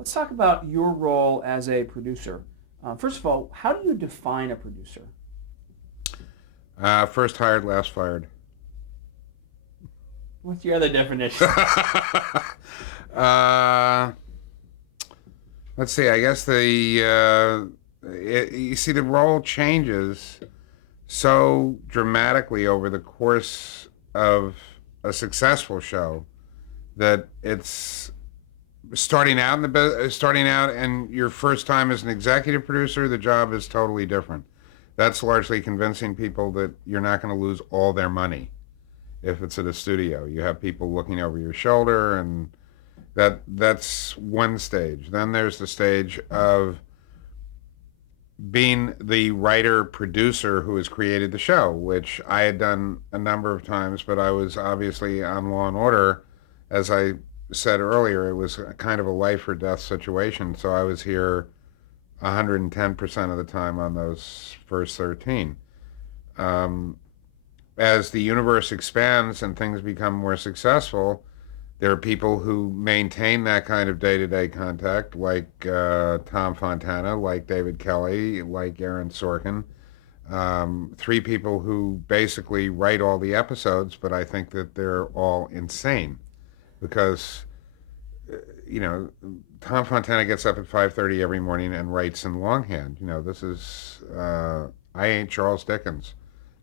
Let's talk about your role as a producer. First of all, how do you define a producer? First hired, last fired. What's your other definition? uh, let's see. I guess you see the role changes so dramatically over the course of a successful show that it's starting out and your first time as an executive producer. The job is totally different. That's largely convincing people that you're not going to lose all their money if it's at a studio. You have people looking over your shoulder, and that's one stage. Then there's the stage of being the writer producer who has created the show, which I had done a number of times, but I was obviously on Law and Order. As I said earlier, it was kind of a life or death situation, so I was here 110% of the time on those first 13. Um, as the universe expands and things become more successful, there are people who maintain that kind of day-to-day contact, like Tom Fontana, like David Kelly, like Aaron Sorkin. Three people who basically write all the episodes, but I think that they're all insane because, you know, Tom Fontana gets up at 5:30 every morning and writes in longhand. This is I ain't Charles Dickens.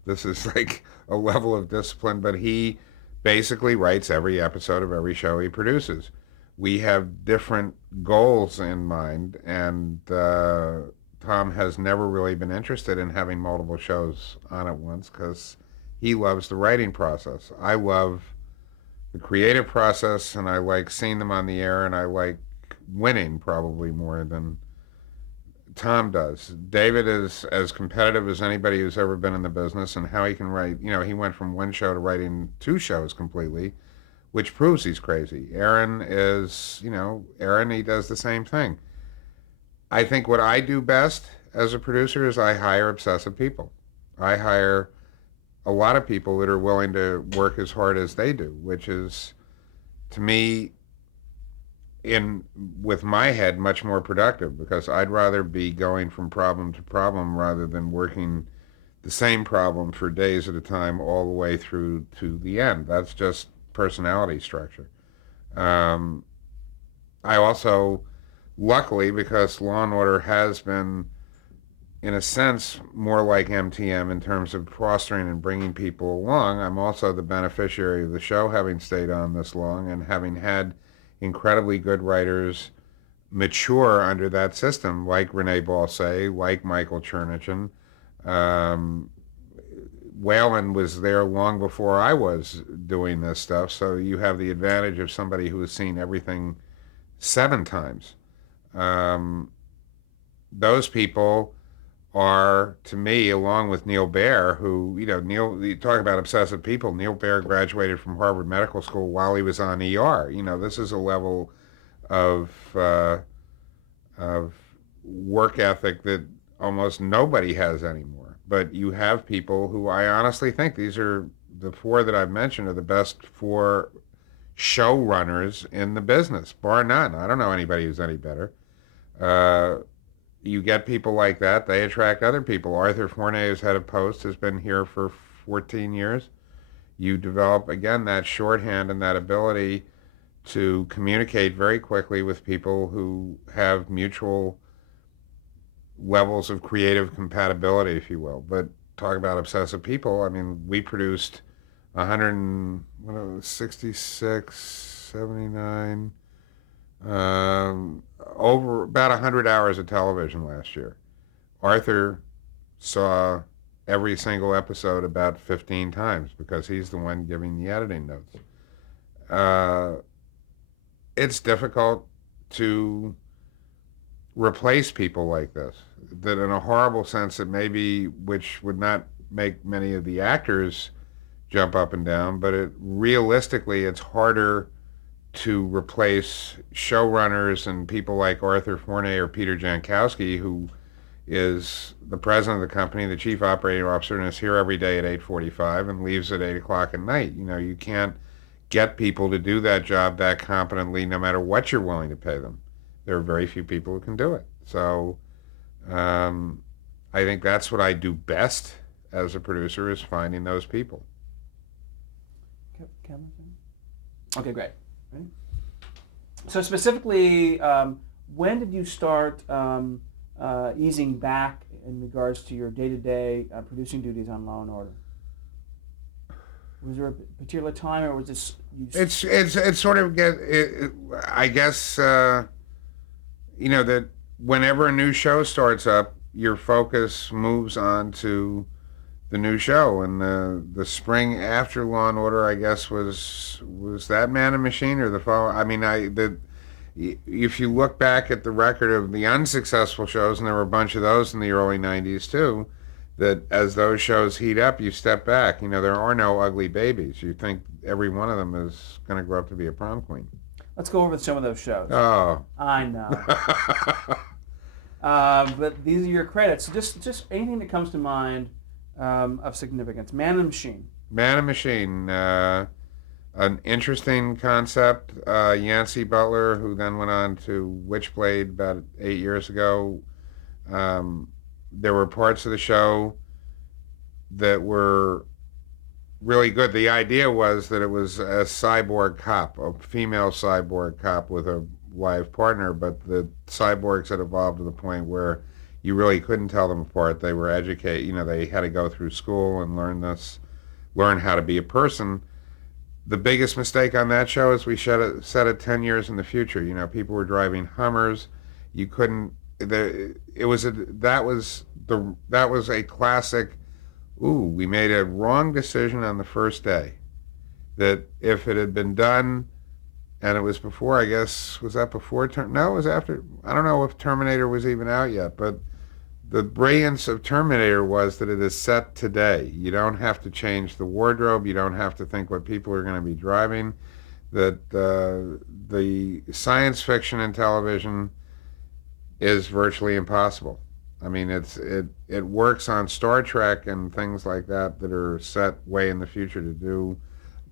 This is like a level of discipline, but he basically writes every episode of every show he produces. We have different goals in mind, and Tom has never really been interested in having multiple shows on at once because he loves the writing process. I love the creative process, and I like seeing them on the air, and I like winning probably more than Tom does. David is as competitive as anybody who's ever been in the business, and how he can write. He went from one show to writing two shows completely, which proves he's crazy. Aaron is, Aaron, he does the same thing. I think what I do best as a producer is I hire obsessive people. I hire a lot of people that are willing to work as hard as they do, which is, to me, in with my head, much more productive because I'd rather be going from problem to problem rather than working the same problem for days at a time all the way through to the end. That's just personality structure. Um, I also, luckily, because Law and Order has been, in a sense, more like MTM in terms of fostering and bringing people along, I'm also the beneficiary of the show having stayed on this long and having had incredibly good writers mature under that system, like Renee Balsay, like Michael Chernichen. Um, Whalen was there long before I was doing this stuff, so you have the advantage of somebody who has seen everything 7 times. Um, those people are, to me, along with Neil Baer, who, Neil, you talk about obsessive people. Neil Baer graduated from Harvard Medical School while he was on ER. This is a level of of work ethic that almost nobody has anymore. But you have people who I honestly think these are the four that I've mentioned are the best four showrunners in the business, bar none. I don't know anybody who's any better. Uh, you get people like that, they attract other people. Arthur Forney, who's head of Post, has been here for 14 years. You develop, again, that shorthand and that ability to communicate very quickly with people who have mutual levels of creative compatibility, if you will. But talk about obsessive people. I mean, we produced 166, 79, over about 100 hours of television last year. Arthur saw every single episode about 15 times because he's the one giving the editing notes. Uh, it's difficult to replace people like this. That, in a horrible sense, it maybe, which would not make many of the actors jump up and down, but realistically, it's harder to replace showrunners and people like Arthur Forney or Peter Jankowski, who is the president of the company, the chief operating officer, and is here every day at 8:45 and leaves at 8 o'clock at night. You can't get people to do that job that competently, no matter what you're willing to pay them. There are very few people who can do it. So um, I think that's what I do best as a producer, is finding those people. Cameron? Okay, great. Right. So specifically, when did you start easing back in regards to your day-to-day producing duties on Law and Order? Was there a particular time, or was this you? It's sort of I guess that whenever a new show starts up, your focus moves on to the new show, and the spring after Law and Order, I guess, was that Man and Machine, or the follow. I mean, if you look back at the record of the unsuccessful shows, and there were a bunch of those in the early '90s too, that as those shows heat up, you step back. There are no ugly babies. You think every one of them is going to grow up to be a prom queen. Let's go over some of those shows. Oh, I know. But these are your credits. So just anything that comes to mind of significance. Man and Machine. Man and Machine. An interesting concept. Yancey Butler, who then went on to Witchblade about 8 years ago. There were parts of the show that were really good. The idea was that it was a cyborg cop, a female cyborg cop with a live partner, but the cyborgs had evolved to the point where you really couldn't tell them apart. They were educated, they had to go through school and learn how to be a person. The biggest mistake on that show is we set it 10 years in the future. People were driving Hummers. You couldn't. That was a classic. Ooh, we made a wrong decision on the first day. That if it had been done, and it was before, I guess, was that before? No, it was after. I don't know if Terminator was even out yet, but the brilliance of Terminator was that it is set today. You don't have to change the wardrobe. You don't have to think what people are going to be driving. That the science fiction in television is virtually impossible. I mean, it works on Star Trek and things like that are set way in the future. To do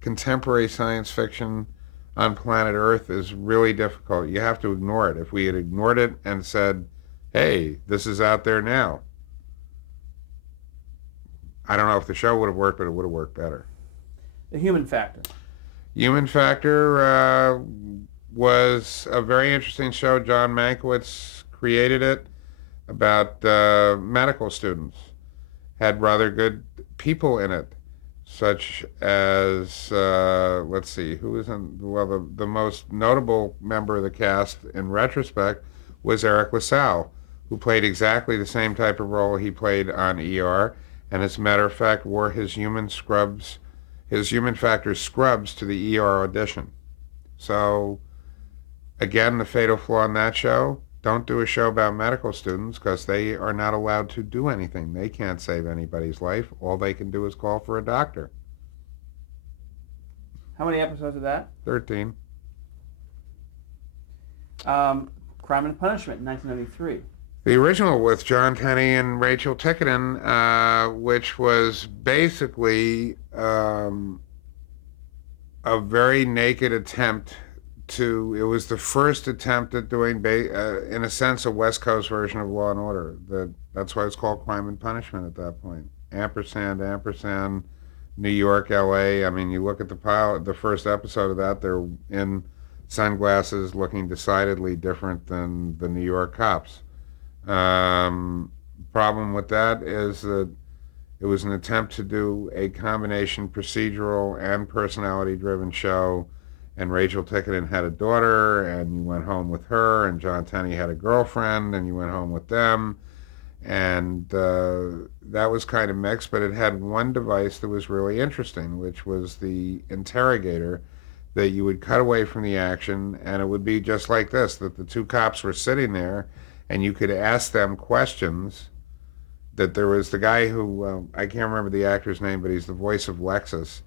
contemporary science fiction on planet Earth is really difficult. You have to ignore it. If we had ignored it and said, hey, this is out there now, I don't know if the show would have worked, but it would have worked better. The Human Factor. Human Factor was a very interesting show. John Mankiewicz created it, about medical students. Had rather good people in it, such as, let's see, who was in, well, the most notable member of the cast in retrospect was Eric LaSalle, who played exactly the same type of role he played on ER, and as a matter of fact wore his Human Factor scrubs to the ER audition. So, again, the fatal flaw in that show: don't do a show about medical students, because they are not allowed to do anything. They can't save anybody's life. All they can do is call for a doctor. How many episodes of that? 13. Crime and Punishment in 1993. The original with John Tenney and Rachel Ticotin, which was basically a very naked attempt it was the first attempt at doing, in a sense, a West Coast version of Law and Order. That's why it's called Crime and Punishment at that point. Ampersand, New York, L.A. I mean, you look at the first episode of that, they're in sunglasses looking decidedly different than the New York cops. Problem with that is that it was an attempt to do a combination procedural and personality-driven show, and Rachel Ticotin had a daughter, and you went home with her, and John Tenney had a girlfriend, and you went home with them, and that was kind of mixed, but it had one device that was really interesting, which was the interrogator, that you would cut away from the action, and it would be just like this, that the two cops were sitting there, and you could ask them questions. That there was the guy who, I can't remember the actor's name, but he's the voice of Lexus,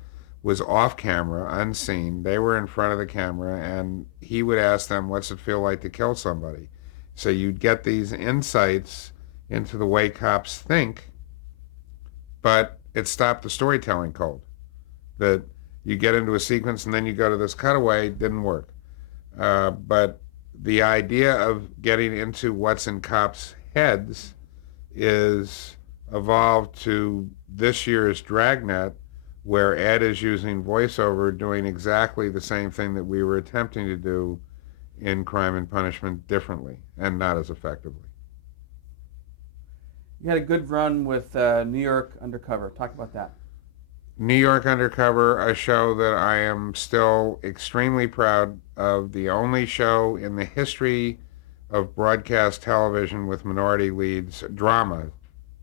was off camera, unseen. They were in front of the camera, and he would ask them, what's it feel like to kill somebody? So you'd get these insights into the way cops think, but it stopped the storytelling cold. That you get into a sequence and then you go to this cutaway, didn't work. But the idea of getting into what's in cops' heads is evolved to this year's Dragnet, where Ed is using voiceover, doing exactly the same thing that we were attempting to do in Crime and Punishment differently and not as effectively. You had a good run with New York Undercover. Talk about that. New York Undercover, a show that I am still extremely proud of, the only show in the history of broadcast television with minority leads, drama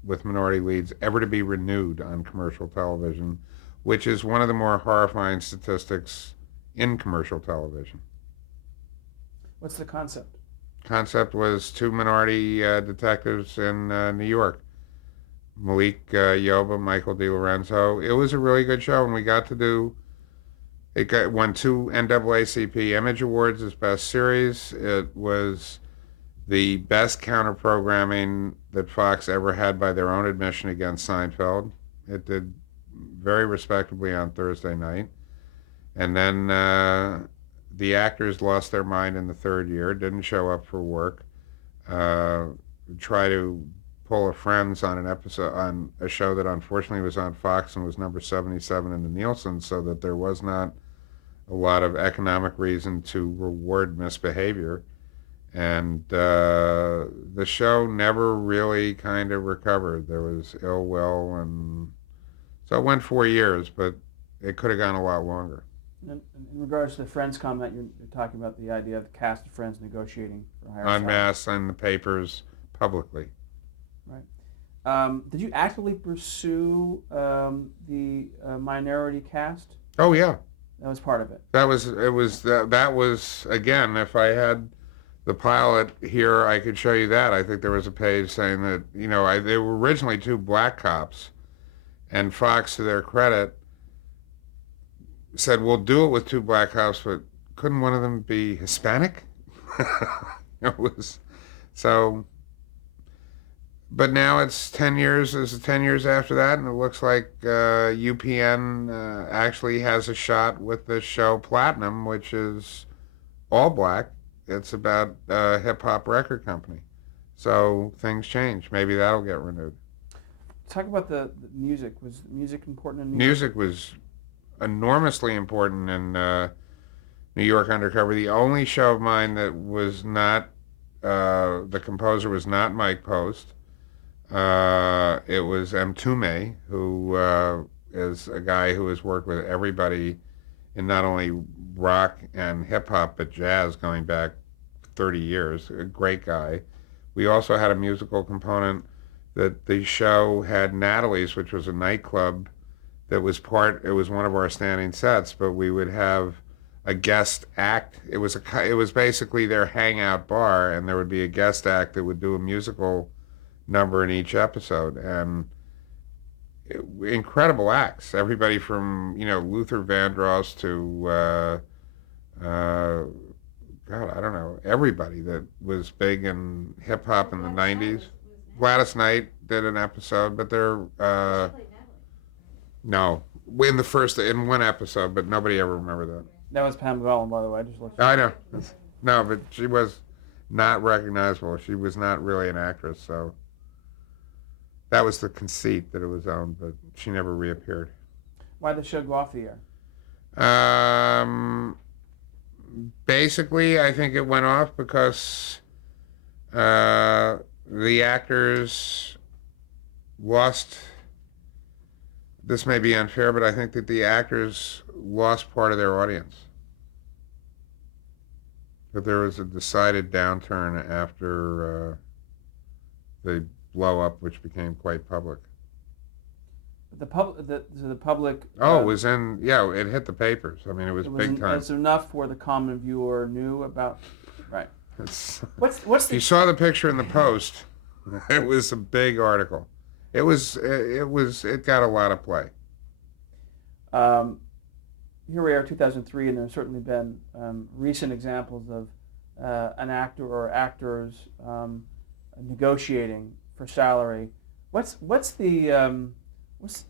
with minority leads, ever to be renewed on commercial television, which is one of the more horrifying statistics in commercial television. What's the concept? Concept was two minority detectives in New York. Malik Yoba, Michael DiLorenzo. It was a really good show, and we got to do. Won 2 NAACP Image Awards as Best Series. It was the best counter programming that Fox ever had by their own admission against Seinfeld. It did very respectably on Thursday night, and then the actors lost their mind in the third year. Didn't show up for work. Try to pull a Friends on an episode on a show that unfortunately was on Fox and was number 77 in the Nielsen, so that there was not a lot of economic reason to reward misbehavior. And the show never really kind of recovered. There was ill will, and so it went 4 years, but it could have gone a lot longer. In regards to the Friends comment, you're talking about the idea of the cast of Friends negotiating for higher En salaries. masse in the papers publicly. Right. Did you actively pursue the minority cast? Oh yeah, That was part of it. that was again. If I had the pilot here, I could show you that. I think there was a page saying that they were originally 2 black cops, and Fox, to their credit, said we'll do it with 2 black cops, but couldn't one of them be Hispanic? It was so. But now it's 10 years. This is 10 years after that, and it looks like UPN actually has a shot with the show Platinum, which is all black. It's about a hip-hop record company. So things change. Maybe that'll get renewed. Talk about the music. Was music important in New Music was enormously important in New York Undercover. The only show of mine that was not, the composer was not Mike Post. It was Mtume, who is a guy who has worked with everybody in not only rock and hip-hop, but jazz going back 30 years. A great guy. We also had a musical component that the show had Natalie's, which was a nightclub that was it was one of our standing sets, but we would have a guest act. It was basically their hangout bar, and there would be a guest act that would do a musical number in each episode, and incredible acts. Everybody from Luther Vandross to God, I don't know, everybody that was big in hip hop in the '90s. Gladys Knight did an episode, but they're no, in one episode, but nobody ever remembered that. That was Pam Gallon, by the way. I just looked. I know. No, but she was not recognizable. She was not really an actress, so that was the conceit, that it was owned, but she never reappeared. Why did the show go off the air? Basically, I think it went off because the actors lost. This may be unfair, but I think that the actors lost part of their audience. That there was a decided downturn after the blow up, which became quite public. But the public. Oh, it was it hit the papers. I mean, it was big time. It's enough where the common viewer knew about. Right. What's if you saw the picture in the Post, it was a big article. It got a lot of play. Here we are, 2003, and there's certainly been recent examples of an actor or actors negotiating for salary. What's the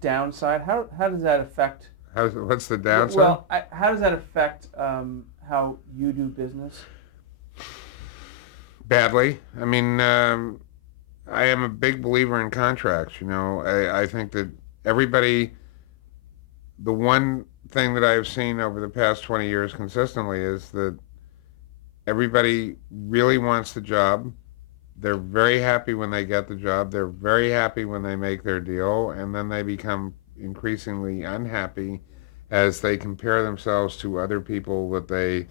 downside? How does that affect? What's the downside? Well, how does that affect how you do business? Badly. I mean, I am a big believer in contracts. I think that everybody, the one thing that I've seen over the past 20 years consistently is that everybody really wants the job. They're very happy when they get the job. They're very happy when they make their deal, and then they become increasingly unhappy as they compare themselves to other people that they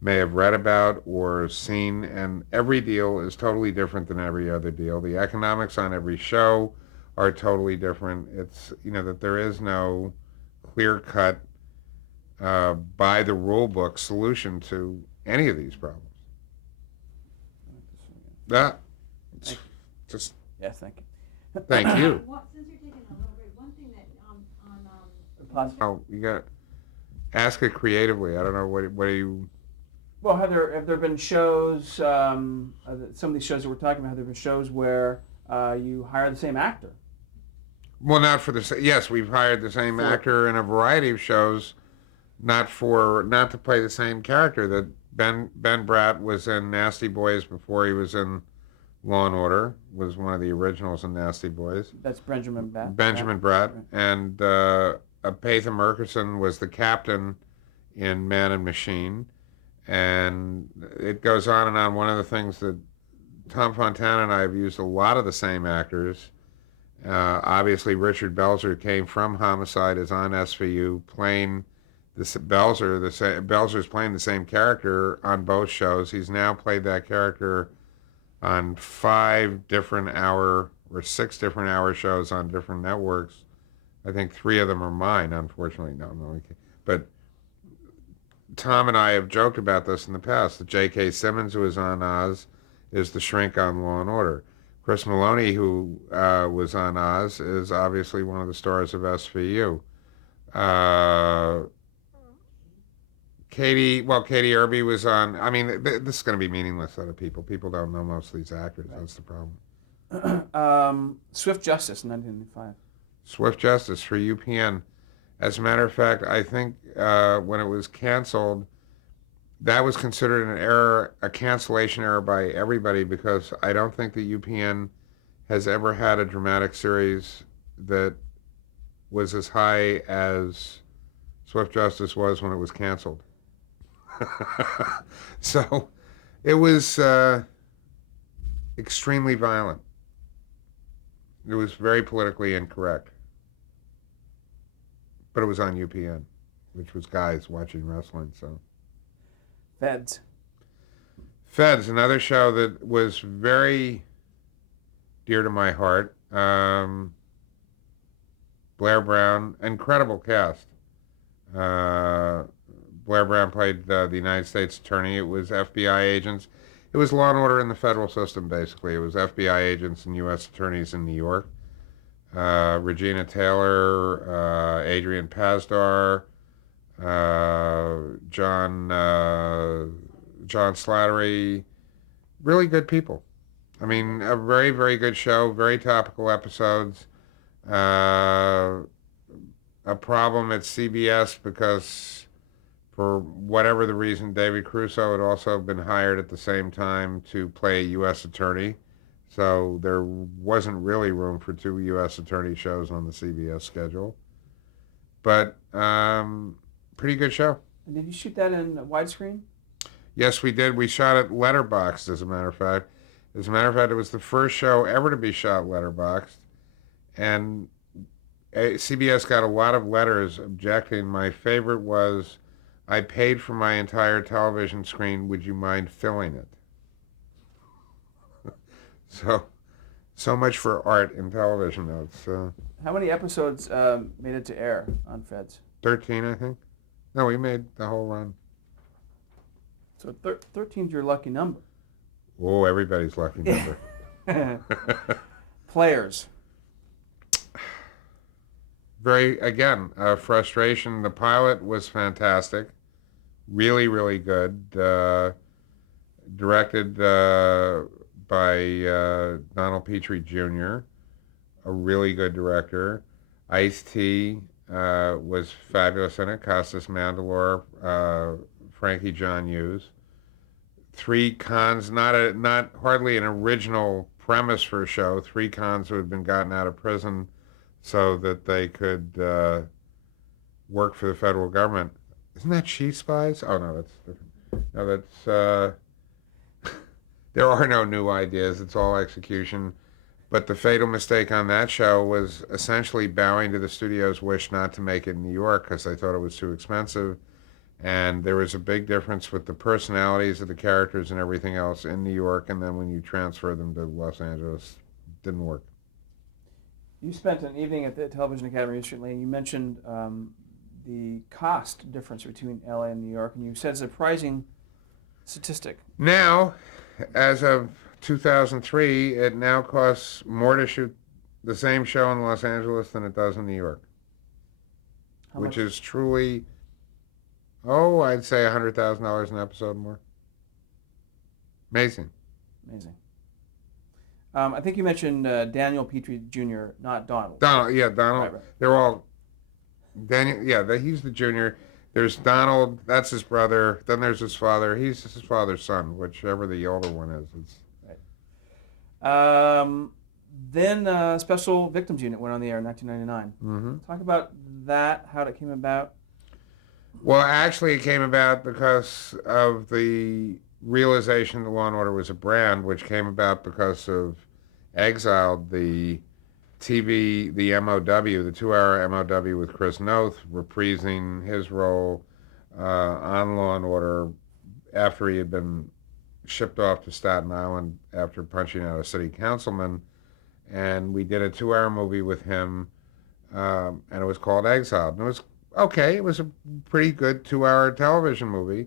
may have read about or seen. And every deal is totally different than every other deal. The economics on every show are totally different. It's, that there is no clear cut, by the rule book solution to any of these problems. That, Thank you. just Yes, thank you. thank you. Since you're taking a little break, one thing that Pause. Oh, you got ask it creatively. I don't know what do you. Well, have there been shows? Some of these shows that we're talking about, have there been shows where you hire the same actor? Well, not for the. Yes, we've hired the same For- actor in a variety of shows, not to play the same character. That Ben Bratt was in Nasty Boys before he was in Law and Order. Was one of the originals in Nasty Boys. That's Benjamin Bat. Benjamin Bratt Right. and Patha Murkison was the captain in Man and Machine, and it goes on and on. One of the things that Tom Fontana and I have used a lot of the same actors. Obviously, Richard Belzer came from Homicide, is on SVU playing this Belzer. Belzer's playing the same character on both shows. He's now played that character on 6 different hour shows on different networks. I think 3 of them are mine, unfortunately. No. But Tom and I have joked about this in the past. J.K. Simmons, who is on Oz, is the shrink on Law and Order. Chris Maloney, who was on Oz, is obviously one of the stars of SVU. Katie Irby was on. I mean, this is going to be meaningless to other people. People don't know most of these actors. That's the problem. Swift Justice, 1995. Swift Justice for UPN. As a matter of fact, I think when it was canceled, that was considered an error, a cancellation error by everybody, because I don't think the UPN has ever had a dramatic series that was as high as Swift Justice was when it was canceled. So it was extremely violent. It was very politically incorrect. But it was on UPN, which was guys watching wrestling. So Feds. Feds, another show that was very dear to my heart. Blair Brown, incredible cast. Blair Brown played the United States Attorney. It was FBI agents. It was Law and Order in the federal system, basically. It was FBI agents and U.S. attorneys in New York. Regina Taylor, Adrian Pasdar, John Slattery, really good people. I mean, a very, very good show, very topical episodes. A problem at CBS because, for whatever the reason, David Caruso had also been hired at the same time to play a U.S. attorney. So there wasn't really room for 2 U.S. attorney shows on the CBS schedule. But pretty good show. And did you shoot that in widescreen? Yes, we did. We shot it letterboxed, as a matter of fact. As a matter of fact, it was the first show ever to be shot letterboxed. And CBS got a lot of letters objecting. My favorite was, "I paid for my entire television screen. Would you mind filling it?" So much for art in television notes. How many episodes made it to air on Feds? 13, I think. No, we made the whole run. So 13's your lucky number. Oh, everybody's lucky number. Players. Frustration. The pilot was fantastic. Really, really good. Directed by Donald Petrie Jr., a really good director. Ice-T was fabulous in it. Costas Mandylor, Frankie John Hughes. three cons, not hardly an original premise for a show. Three cons who had been gotten out of prison so that they could work for the federal government. Isn't that She Spies? Oh no, that's different. No, that's there are no new ideas. It's all execution. But the fatal mistake on that show was essentially bowing to the studio's wish not to make it in New York because they thought it was too expensive. And there was a big difference with the personalities of the characters and everything else in New York, and then when you transfer them to Los Angeles, it didn't work. You spent an evening at the Television Academy recently, and you mentioned the cost difference between LA and New York, and you said a surprising statistic. Now, as of 2003, it now costs more to shoot the same show in Los Angeles than it does in New York, How which much? is truly, oh, I'd say $100,000 an episode more. Amazing. Amazing. I think you mentioned Daniel Petrie Jr., not Donald. Donald, yeah, Donald. Right, right. They're all Daniel. Yeah, he's the junior. There's Donald. That's his brother. Then there's his father. He's his father's son, whichever the older one is. It's Then Special Victims Unit went on the air in 1999. mm-hmm. Talk about that, how it came about. Well, actually, it came about because of the realization that Law and Order was a brand, which came about because of Exiled, the TV, the MOW, the 2-hour MOW with Chris Noth, reprising his role on Law and Order after he had been shipped off to Staten Island after punching out a city councilman. And we did a 2-hour movie with him, and it was called Exiled. And it was okay. It was a pretty good 2-hour television movie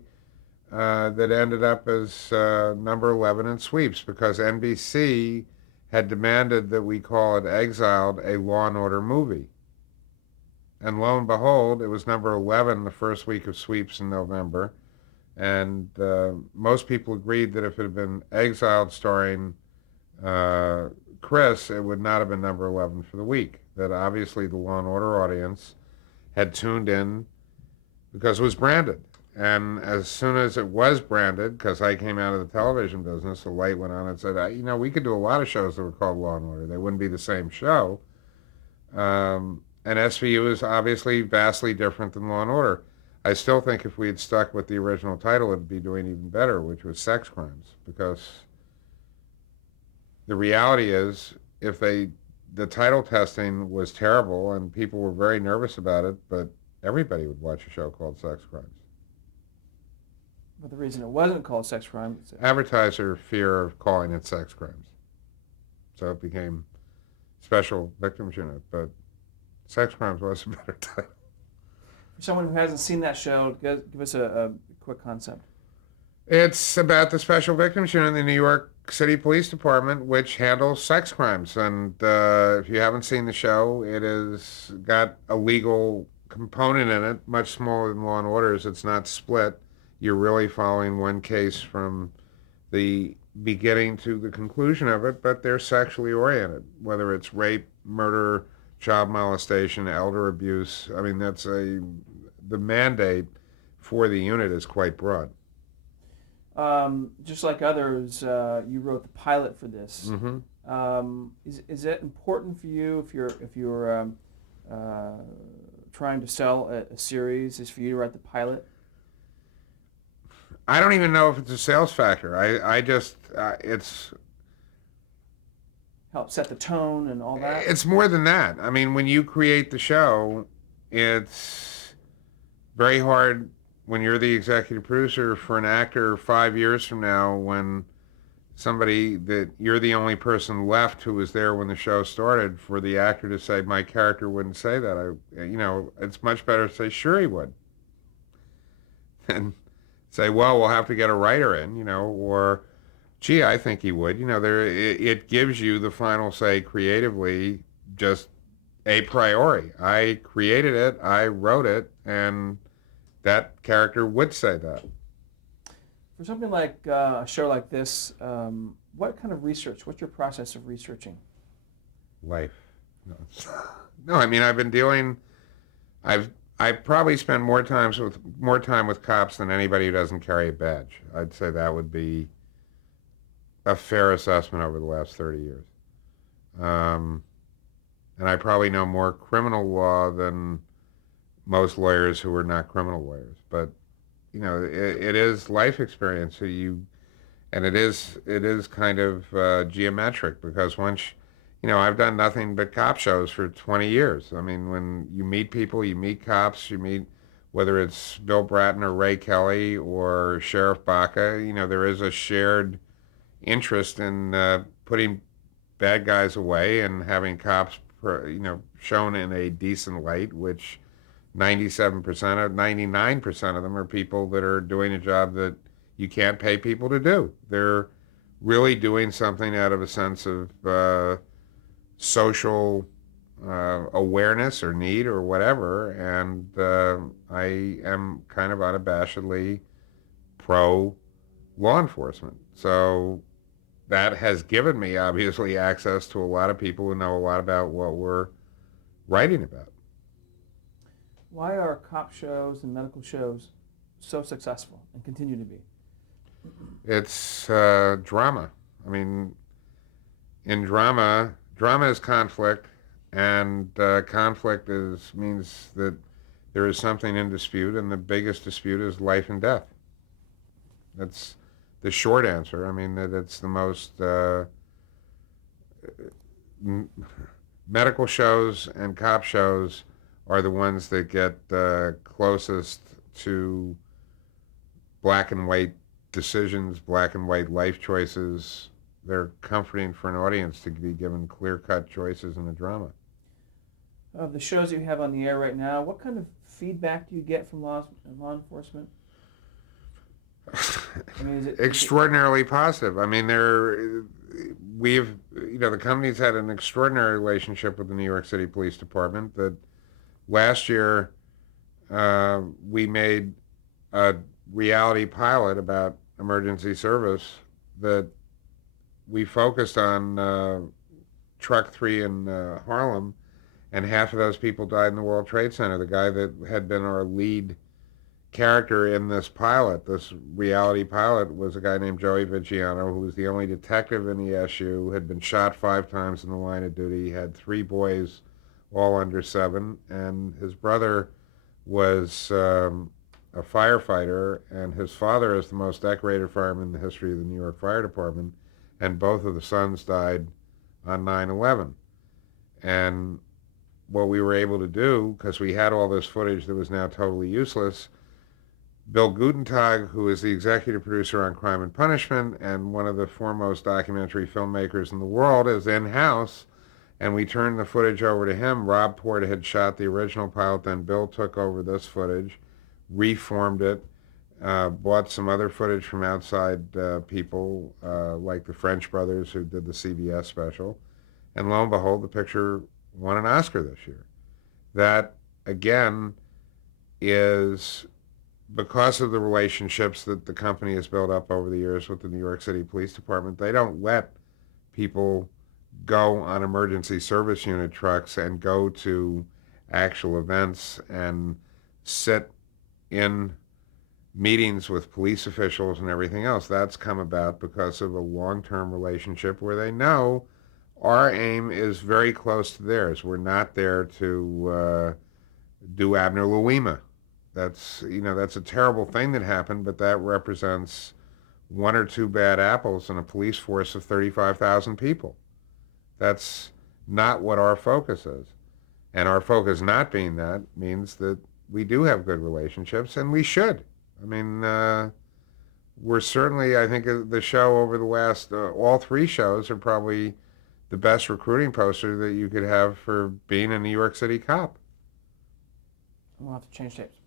that ended up as number 11 in sweeps because NBC had demanded that we call it Exiled, a Law and Order movie. And lo and behold, it was number 11 the first week of sweeps in November. And most people agreed that if it had been Exiled starring Chris, it would not have been number 11 for the week. That obviously the Law and Order audience had tuned in because it was branded. And as soon as it was branded, because I came out of the television business, the light went on and said, we could do a lot of shows that were called Law and Order. They wouldn't be the same show. And SVU is obviously vastly different than Law and Order. I still think if we had stuck with the original title, it'd be doing even better, which was Sex Crimes, because the reality is, the title testing was terrible and people were very nervous about it, but everybody would watch a show called Sex Crimes. But the reason it wasn't called Sex Crime is Advertiser fear of calling it Sex Crimes. So it became Special Victims Unit, but Sex Crimes was a better title. for someone who hasn't seen that show, give us a quick concept. It's about the Special Victims Unit in the New York City Police Department, which handles sex crimes. And if you haven't seen the show, it has got a legal component in it, much smaller than Law and Order's. It's not split. You're really following one case from the beginning to the conclusion of it, but they're sexually oriented, whether it's rape, murder, child molestation, elder abuse. I mean, the mandate for the unit is quite broad. Just like others, you wrote the pilot for this. Mm-hmm. Is it important for you if you're trying to sell a series, is for you to write the pilot? I don't even know if it's a sales factor. I just it's Help set the tone and all that? it's more than that. I mean, when you create the show, it's very hard when you're the executive producer for an actor 5 years from now, when somebody that you're the only person left who was there when the show started, for the actor to say, my character wouldn't say that. It's much better to say, sure he would. And say, well, we'll have to get a writer in, or, gee, I think he would. It gives you the final say creatively, just a priori. I created it, I wrote it, and that character would say that. For something like a show like this, what kind of research, what's your process of researching? Life. No, I mean, I've I probably spend more time with cops than anybody who doesn't carry a badge. I'd say that would be a fair assessment over the last 30 years. Um, and I probably know more criminal law than most lawyers who are not criminal lawyers. But it is life experience. And it is kind of geometric because I've done nothing but cop shows for 20 years. I mean, when you meet people, you meet cops, you meet whether it's Bill Bratton or Ray Kelly or Sheriff Baca. There is a shared interest in putting bad guys away and having cops, shown in a decent light, which 99% of them are people that are doing a job that you can't pay people to do. They're really doing something out of a sense of social awareness or need or whatever, and I am kind of unabashedly pro law enforcement. So that has given me, obviously, access to a lot of people who know a lot about what we're writing about. Why are cop shows and medical shows so successful and continue to be? It's drama. I mean, in drama is conflict, and conflict means that there is something in dispute, and the biggest dispute is life and death. That's the short answer. I mean, that it's the most medical shows and cop shows are the ones that get closest to black and white decisions, black and white life choices. They're comforting for an audience to be given clear-cut choices in a drama. Of the shows that you have on the air right now, what kind of feedback do you get from law enforcement? I mean, is it extraordinarily positive. I mean, the company's had an extraordinary relationship with the New York City Police Department. That last year we made a reality pilot about emergency service that we focused on Truck 3 in Harlem, and half of those people died in the World Trade Center. The guy that had been our lead character in this reality pilot, was a guy named Joey Viggiano, who was the only detective in the SU, had been shot 5 times in the line of duty, had 3 boys, all under 7, and his brother was a firefighter, and his father is the most decorated fireman in the history of the New York Fire Department, and both of the sons died on 9/11. And what we were able to do, because we had all this footage that was now totally useless, Bill Gutentag, who is the executive producer on Crime and Punishment and one of the foremost documentary filmmakers in the world, is in-house, and we turned the footage over to him. Rob Porter had shot the original pilot, then Bill took over this footage, reformed it, bought some other footage from outside people, like the French brothers who did the CBS special, and lo and behold, the picture won an Oscar this year. That, again, is because of the relationships that the company has built up over the years with the New York City Police Department. They don't let people go on emergency service unit trucks and go to actual events and sit in meetings with police officials and everything else. That's come about because of a long-term relationship where they know our aim is very close to theirs. We're not there to do Abner Louima. That's a terrible thing that happened, but that represents 1 or 2 bad apples in a police force of 35,000 people. That's not what our focus is. And our focus not being that means that we do have good relationships, and we should. I mean, we're certainly, I think the show over the last, all 3 shows are probably the best recruiting poster that you could have for being a New York City cop. We'll have to change tapes.